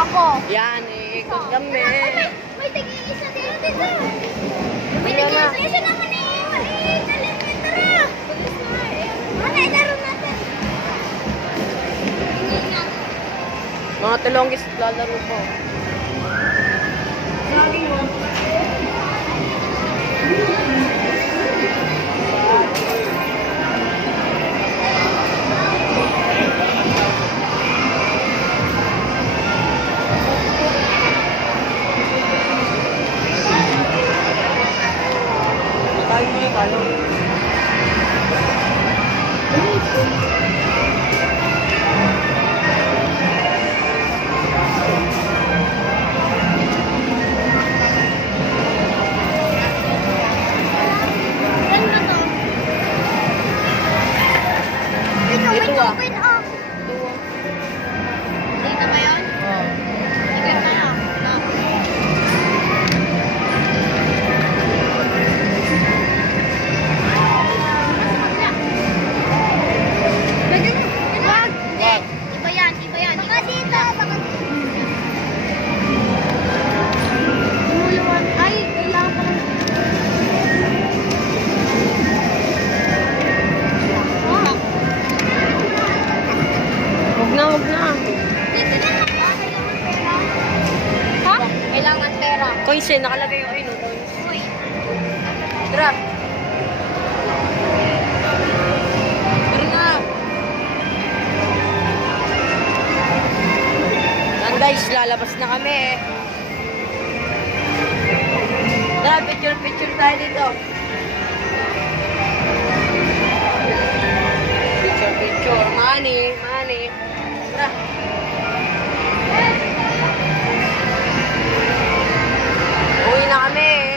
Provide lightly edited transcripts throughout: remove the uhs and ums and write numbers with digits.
Ako. Yan, ikot kami. May tig-iisa dito. May Ano na? tig-iisa naman eh. Tara. Ano, laro natin. Mga talonggis lalaro po. Tayo mo yung talong. Saan ba to? Ito, Ito ah. open off. Dito ba yun? Oh. Sige na lang. Wag! Wag. Iba yan, iba yan. Baka dito, baka ay, kailangan pa lang. Huwag na, huwag na. Dito na lang. Ha? Kailangan pera. Coins eh, nakalagay yung ayun. Uy. Drop. Tara na. Yan guys, lalabas na kami eh. Tara, picture tayo dito. Picture. Money. Tara. Uwi na kami eh.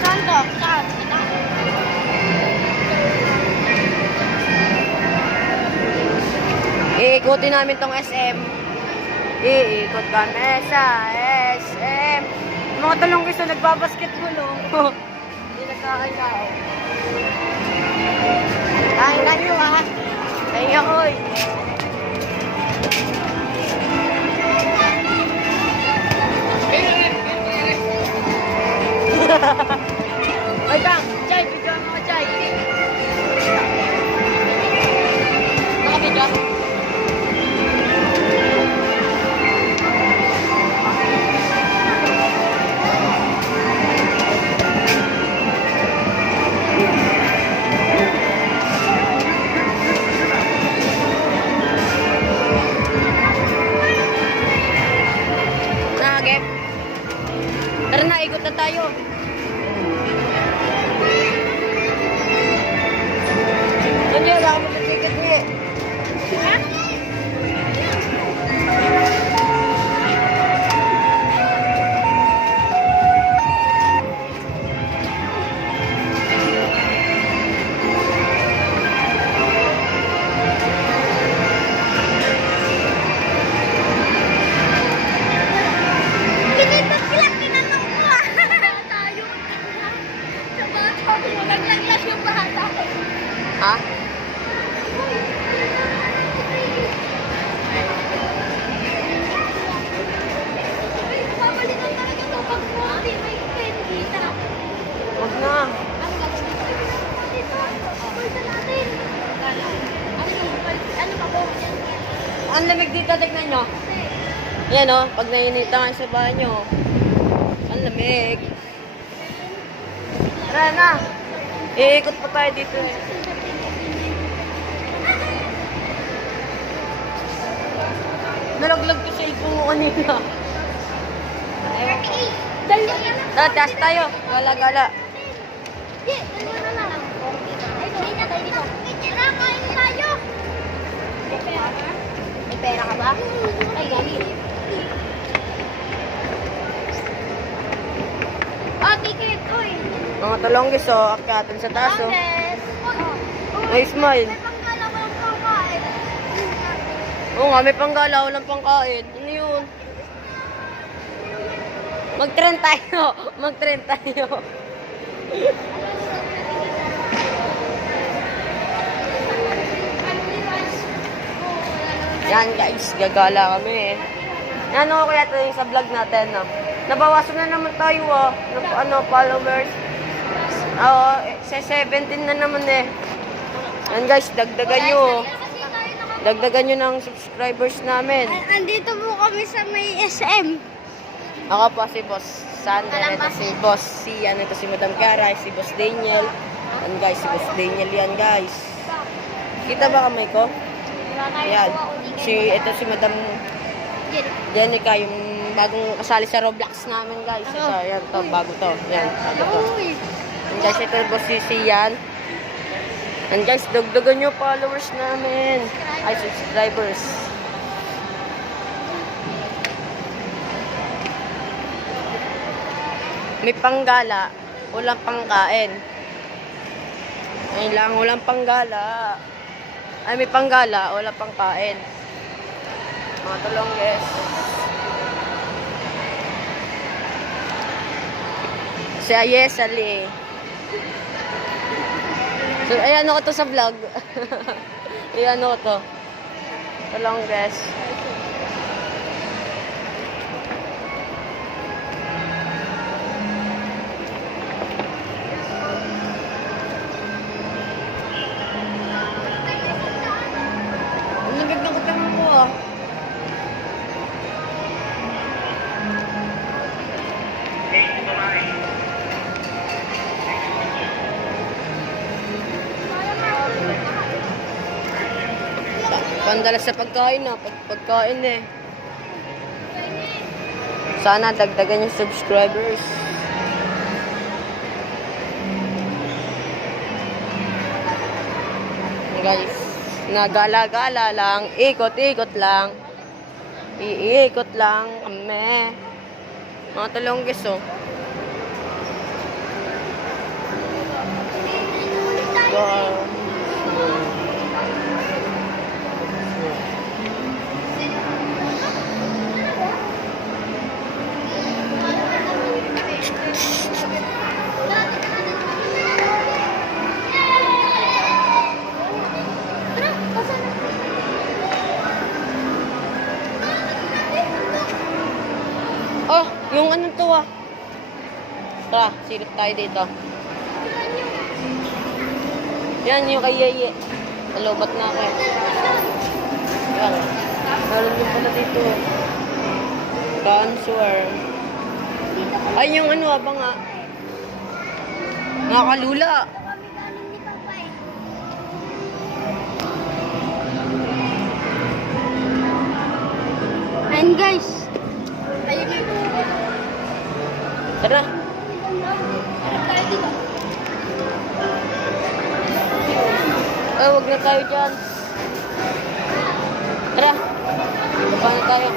Saan to? Saan? Ito. Iikutin namin tong SM. Iikot kami sa SM. Mga talong gusto nagbabasketball oh. Hindi nagkakalaw. Kain na nyo ha. Kain ako eh. Ay bang, Chay, bigyan mo ka Chay. Nakabigyan. Nagep. Tara na, ikot na tayo. Ano yun? Ako magpapikit niya. Ha? Ba't sila tinanong mo ah? Tayo. Sa bata mo, naglaglag yung bata. Ha? Babalikan talaga ito pag buti. May candy. Tara. Huwag na. Ano gagawin dito? Dito. Pwede natin. Ano pa po? Ang lamig dito, tignan nyo. Yan o, pag nainita kayo sa bahay nyo. Ang lamig. Tara na. Iikot pa tayo dito eh. Nalaglag ko sa ipong mo kanina. Ayaw. Dalawa na lang. Tara, taas tayo. Gala-gala. Di, dalawa na lang. Ay, hindi na tayo dito. Tara, kain tayo. May pera ka? May pera ka ba? Ay, galing. Oh, ticket. Uy. Mga talonggis o, akyatan sa taas o. Yes. May smile. May pangkala ko lang pangkain. Oo nga, may panggala, walang pangkain. Ano yun? Mag-trend tayo. Mag-trend tayo. Yan guys, gagala kami. Ano kaya ito yung sa vlog natin, no? Nabawasan na naman tayo, followers. Oo, 17 na naman eh. Yan guys, dagdagan nyo. Dagdagan nyo ng subscribers namin. Andito po kami sa may SM. Ako po si Boss Sander, ito si Boss, ito si Madam Cara, si Boss Daniel. Yan guys, si Boss Daniel yan guys. Kita ba kamay ko? Yan. Ito si Madam Jenica, yung bagong kasali sa Roblox namin guys. Ito, yan to, bago to. Yan, bago to. Yan guys, ito Boss Sisi yan. Yan guys, dagdagan nyo followers namin. Ay, subscribers. May panggala, walang pangkain. Ayun lang, walang panggala. Ay, may panggala, walang pangkain. Mga tulong, guys. Si Ayes, Ali. So, ayan ako to sa vlog. Ayan ako to. Tulong, guys. Pandala sa pagkain na, pagkain eh. Sana dagdagan yung subscribers. Guys, nagala-gala lang, ikot-ikot lang. Iikot lang kami. Mga talonggis oh. Wow. Oh, yung ano to ah. Tara, silip tayo dito. Yan, yung kay Yeye. Nalubat na ako eh. Yan. Meron din pala dito. Cancer. Ay, yung ano, abang nga. Nakakalula. And guys, tara. Eh, wag na tayo dyan. Tara. Baba na tayo.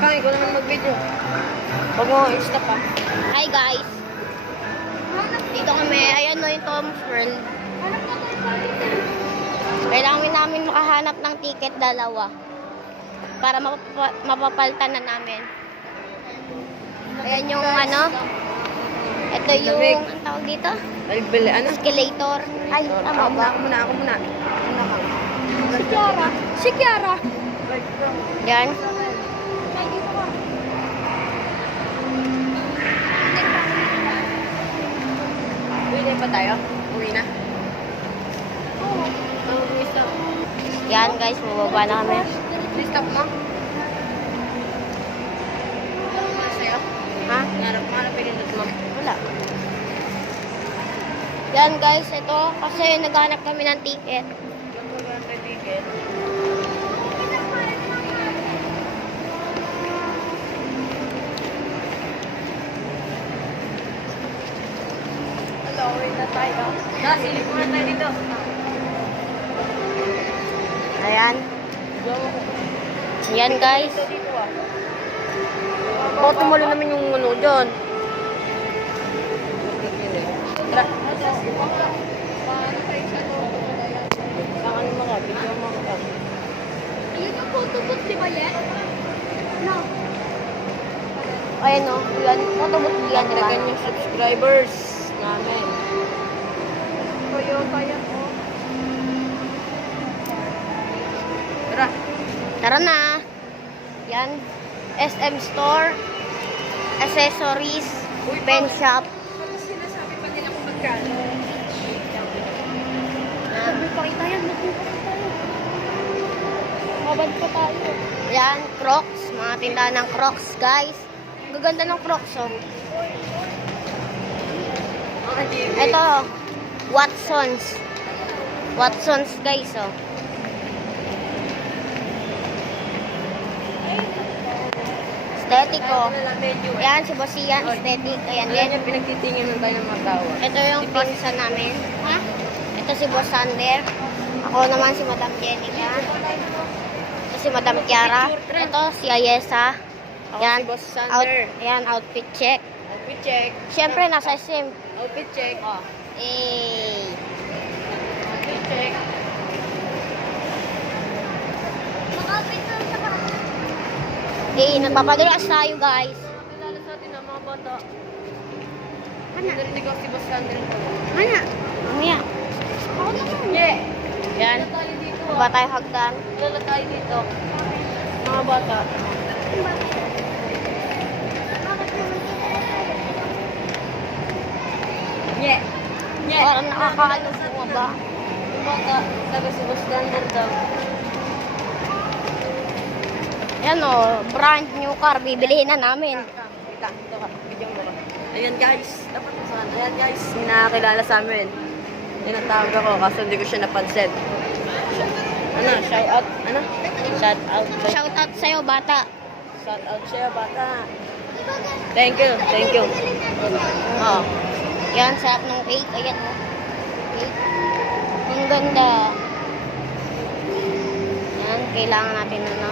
Kaya ko naman mag-video. Huwag mo i-stop ha. hi guys. Dito kami, ayan no yung Tom's World. Kailangan namin makahanap ng ticket dalawa. Para mapapalitan na namin. Ayan yung ano. Ito yung, ang tawag dito? Bili, ano? Escalator. Ay, tama ba? Ako muna. Si Kiara. Si Kiara. Yan. Uwi na pa tayo? Uwi na? Oo. Yan guys, mababa na kami. Stop mo? Masaya? Ha? Narap pinindot mo? Wala. Yan guys, ito kasi naghanap kami ng ticket. Hello, wait na tayo. Silip muna tayo dito. Ayan. Yan guys. Baka tumalo naman yung ano dyan. Tara. Saan ka mga video mo ka? Ayun yung photo booth, di ba yan? No. Ayan o, yan. Photo booth yan, di ba? Yung subscribers namin. Toyota yan, oh. Tara na. Yan. SM Store. Accessories. Pen shop. Sinasabi pa nila kung magkano. Pakita yan. Mabad pa tayo. Yan. Crocs. Mga tindahan ng Crocs, guys. Ang gaganda ng Crocs, oh. Ito, Watsons. Watsons, guys, oh. Aesthetic, oh. Yan, si Bossian, aesthetic. Ayan Ayan din. yung pinagtitingin ng tayo ng mga tao. Ito yung pinsan namin. Ha? Ito si Boss Sander. Ako naman si Madam Jenica. Ito si Madam Kiara. Ito si Ayesa. Yan, Si Boss Sander. Yan, outfit check. Outfit check. Siyempre, nasa sim. Outfit check. Oh. Eh. Outfit check. Eh, nagpapadulas tayo, guys. Kilala sa atin ang mga bata. Hana. Narinig ako si Boss Sander. Hana. Mamaya. Yeah. Yan. Tayo dito. Ba tayo hagdan? Kilala tayo dito. Mga bata. Yeah. Yeah. Parang nakakaano po ba? Yung bata, sabi si Boss Sander daw. Yan, oh. Brand new car. Bibilihin na namin. Kita, ito ka. Video mo ka. Ayan guys, dapat mo saan. Ayan guys, may nakakilala sa amin. Tinatawag ako kaso hindi ko siya napansin. Ano, shout out? Ano? Shout out. Shout out sa'yo, bata. Shout out siya, bata. Thank you, thank you. Oh. Yan, sarap ng cake. Ayan, oh. Cake. Ang ganda. Yan, kailangan natin na